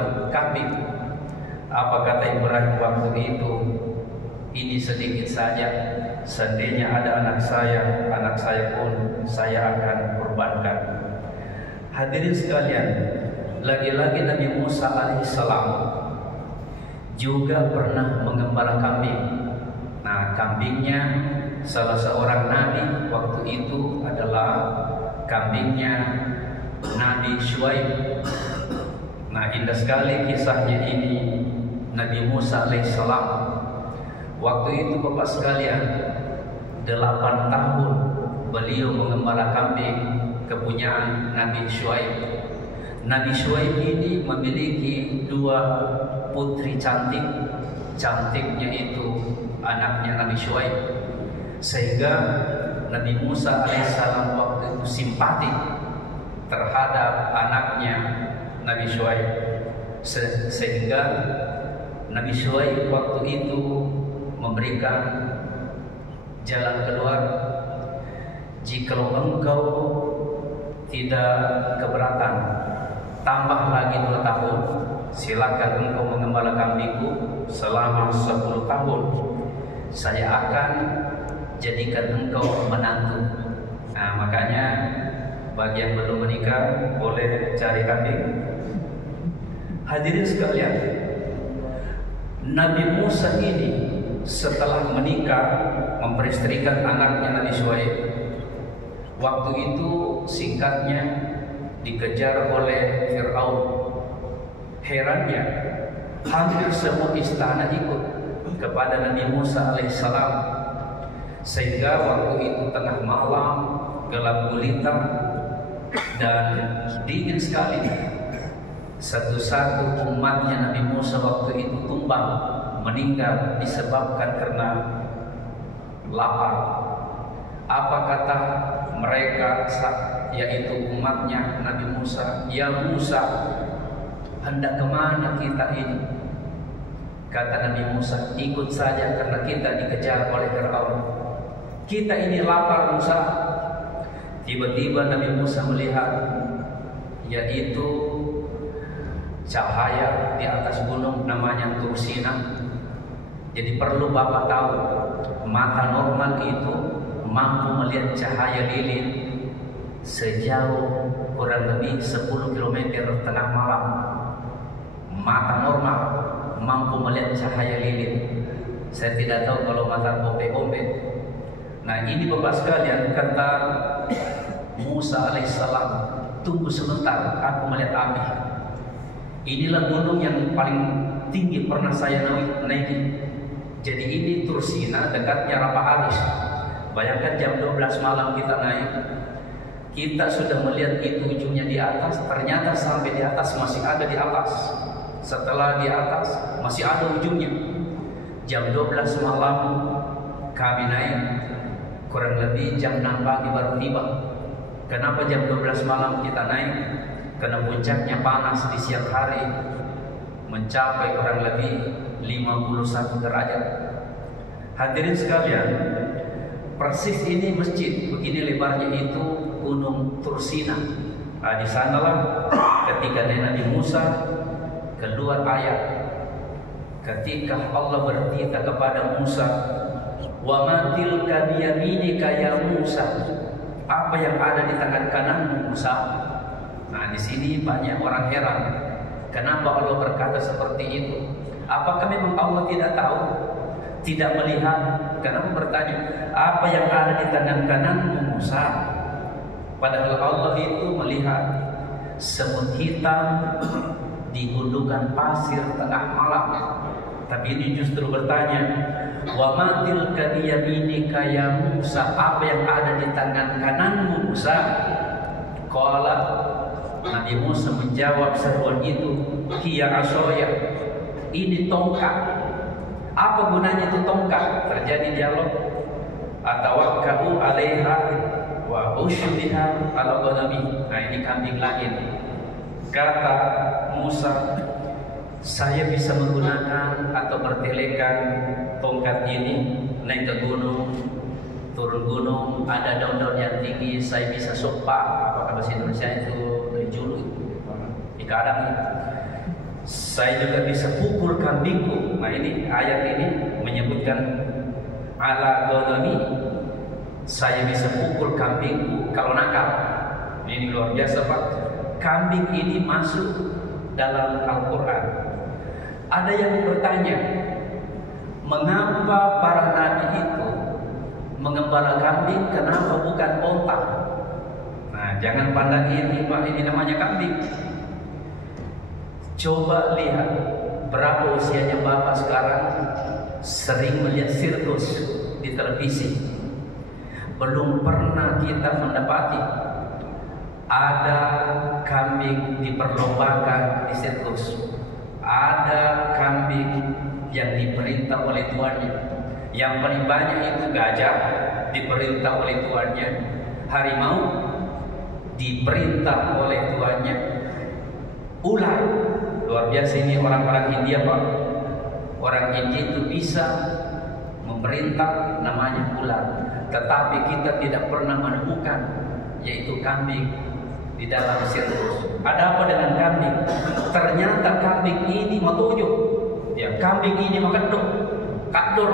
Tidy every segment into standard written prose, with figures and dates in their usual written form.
kurban kambing. Apa kata Ibrahim waktu itu? Ini sedikit saja. Seandainya ada anak saya pun saya akan kurbankan. Hadirin sekalian, lagi-lagi Nabi Musa alaihissalam juga pernah mengembala kambing. Nah, kambingnya salah seorang nabi waktu itu adalah kambingnya Nabi Syuaib. Nah, indah sekali kisahnya ini. Nabi Musa alaihissalam waktu itu Bapak sekalian 8 tahun beliau mengembala kambing kepunyaan Nabi Syuaib. Nabi Syuaib ini memiliki 2 putri cantik. Cantiknya itu anaknya Nabi Syuaib, sehingga Nabi Musa alaihissalam waktu itu simpati terhadap anaknya Nabi Syuaib, sehingga Nabi Syuaib waktu itu memberikan jalan keluar. Jikalau engkau tidak keberatan, tambah lagi 2 tahun, silakan engkau mengembala kambingku selama 10 tahun. Saya akan jadikan engkau menantu. Nah, makanya bagi yang belum menikah boleh cari kambing. Hadirin sekalian, Nabi Musa ini setelah menikah memperistrikan anaknya Nabi Syuaib. Waktu itu singkatnya dikejar oleh Fir'aun. Herannya hampir semua istana ikut kepada Nabi Musa alaihissalam, sehingga waktu itu tengah malam, gelap gulita dan dingin sekali. Satu-satu umatnya Nabi Musa waktu itu tumbang, meninggal disebabkan karena lapar. Apa kata mereka, yaitu umatnya Nabi Musa? Ya Musa, hendak kemana kita ini? Kata Nabi Musa, ikut saja karena kita dikejar oleh Fir'aun. Kita ini lapar Musa. Tiba-tiba Nabi Musa melihat, yaitu cahaya di atas gunung namanya Tursina. Jadi perlu Bapak tahu, mata normal itu mampu melihat cahaya lilin sejauh kurang lebih 10 km tengah malam. Mata normal mampu melihat cahaya lilin. Saya tidak tahu kalau mata ombe-ombe. Nah, ini Bapak sekalian, kata Musa alaihissalam, tunggu sebentar, aku melihat api. Inilah gunung yang paling tinggi pernah saya naiki. Jadi ini Tursina, dekatnya Rapahalis. Bayangkan jam 12 malam kita naik, kita sudah melihat itu ujungnya di atas. Ternyata sampai di atas masih ada di atas. Setelah di atas masih ada ujungnya. Jam 12 malam kami naik, kurang lebih jam 6 pagi baru tiba. Kenapa jam 12 malam kita naik? Karena puncaknya panas di siang hari, mencapai kurang lebih 51 derajat. Hadirin sekalian, persis ini masjid, begini lebarnya itu Gunung Tursina. Nah, di sanalah ketika Nabi Musa keluar ayat, ketika Allah berkata kepada Musa, "Wa ma tilka biyaminika ya Musa?" Apa yang ada di tangan kananmu Musa? Nah, di sini banyak orang heran. Kenapa Allah berkata seperti itu? Apakah memang Allah tidak tahu? Tidak melihat? Kenapa bertanya, apa yang ada di tangan kananmu Musa? Padahal Allah itu melihat semut hitam di gundukan pasir tengah malam. Tapi ini justru bertanya, wa ma tilka biyaminika ya Musa? Apa yang ada di tangan kananmu Musa? Qala, Nabi Musa menjawab seruan itu, hiya asoya, ini tongkat. Apa gunanya itu tongkat? Terjadi dialog. Atawakkau 'alaiha wa ushbiha ala ghanami. Nah, ini kambing lagi. Kata Musa, saya bisa menggunakan atau bertelekan tongkat ini, naik ke gunung, turun gunung, ada daun-daun yang tinggi, saya bisa sopak, apa bahasa Indonesia itu, julu, di kadang. Saya juga bisa pukul kambingku. Nah, ini ayat ini menyebutkan ala ghanami. Saya bisa pukul kambingku kalau nakal. Ini luar biasa, Pak. Kambing ini masuk dalam Al-Quran. Ada yang bertanya, mengapa para nabi itu mengembala kambing, kenapa bukan onta? Nah, jangan pandang ini, Pak, ini namanya kambing. Coba lihat berapa usianya Bapak sekarang, sering melihat sirkus di televisi. Belum pernah kita mendapati ada kambing diperlombakan di sirkus. Ada kambing yang diperintah oleh tuannya. Yang paling banyak itu gajah diperintah oleh tuannya. Harimau diperintah oleh tuannya. Ular, luar biasa ini orang-orang India, Pak. Orang India itu bisa memerintah namanya ular. Tetapi kita tidak pernah menemukan yaitu kambing di dalam sirkus. Ada apa dengan kambing? Ternyata kambing ini matojo. Ya, kambing ini makadok, kador.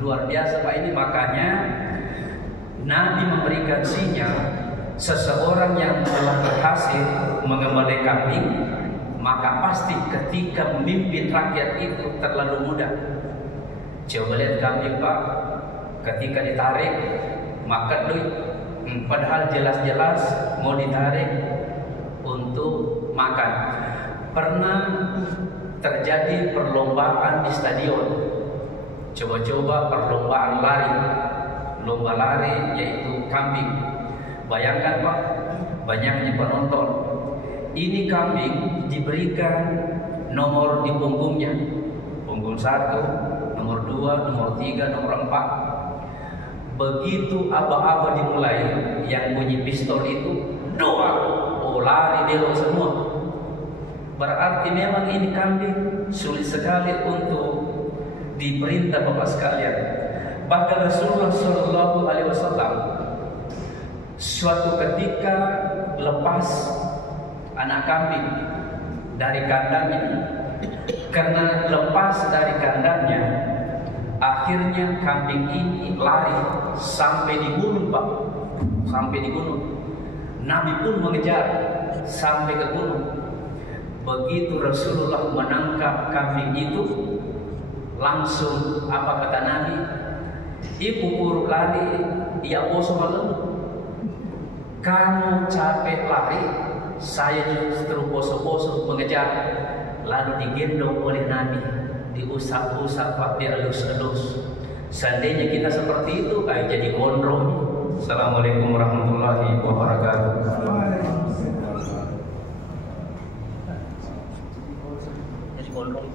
Luar biasa, Pak, ini. Makanya Nabi memberikan sinyal, seseorang yang telah berhasil mengembalai kambing, maka pasti ketika memimpin rakyat itu terlalu mudah. Coba lihat kambing, Pak, ketika ditarik makan duit, padahal jelas-jelas mau ditarik untuk makan. Pernah terjadi perlombaan di stadion. Coba-coba perlombaan lari, lomba lari yaitu kambing. Bayangkan, Pak, banyaknya penonton. Ini kambing diberikan nomor di punggungnya. Punggung 1, nomor 2, nomor 3, nomor 4. Begitu aba-aba dimulai, yang bunyi pistol itu doa, oh lari belok semua. Berarti memang ini kambing sulit sekali untuk diperintah, Bapak sekalian. Bahkan Rasulullah Shallallahu Alaihi Wasallam suatu ketika lepas anak kambing dari kandangnya. Karena lepas dari kandangnya, akhirnya kambing ini lari sampai di gunung, Pak. Sampai di gunung. Nabi pun mengejar sampai ke gunung. Begitu Rasulullah menangkap kambing itu, langsung apa kata Nabi? Ibu guru lari, ia bosan malam. Kamu capek lari, saya justru bosan-bosan mengejar. Lalu digendong oleh Nabi, diusap-usap, Pak, dielus-elus. Seandainya kita seperti itu, kayak jadi gondrong. Assalamualaikum warahmatullahi wabarakatuh. Jadi gondrong.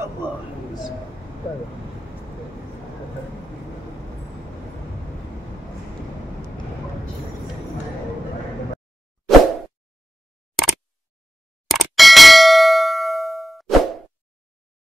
Allah.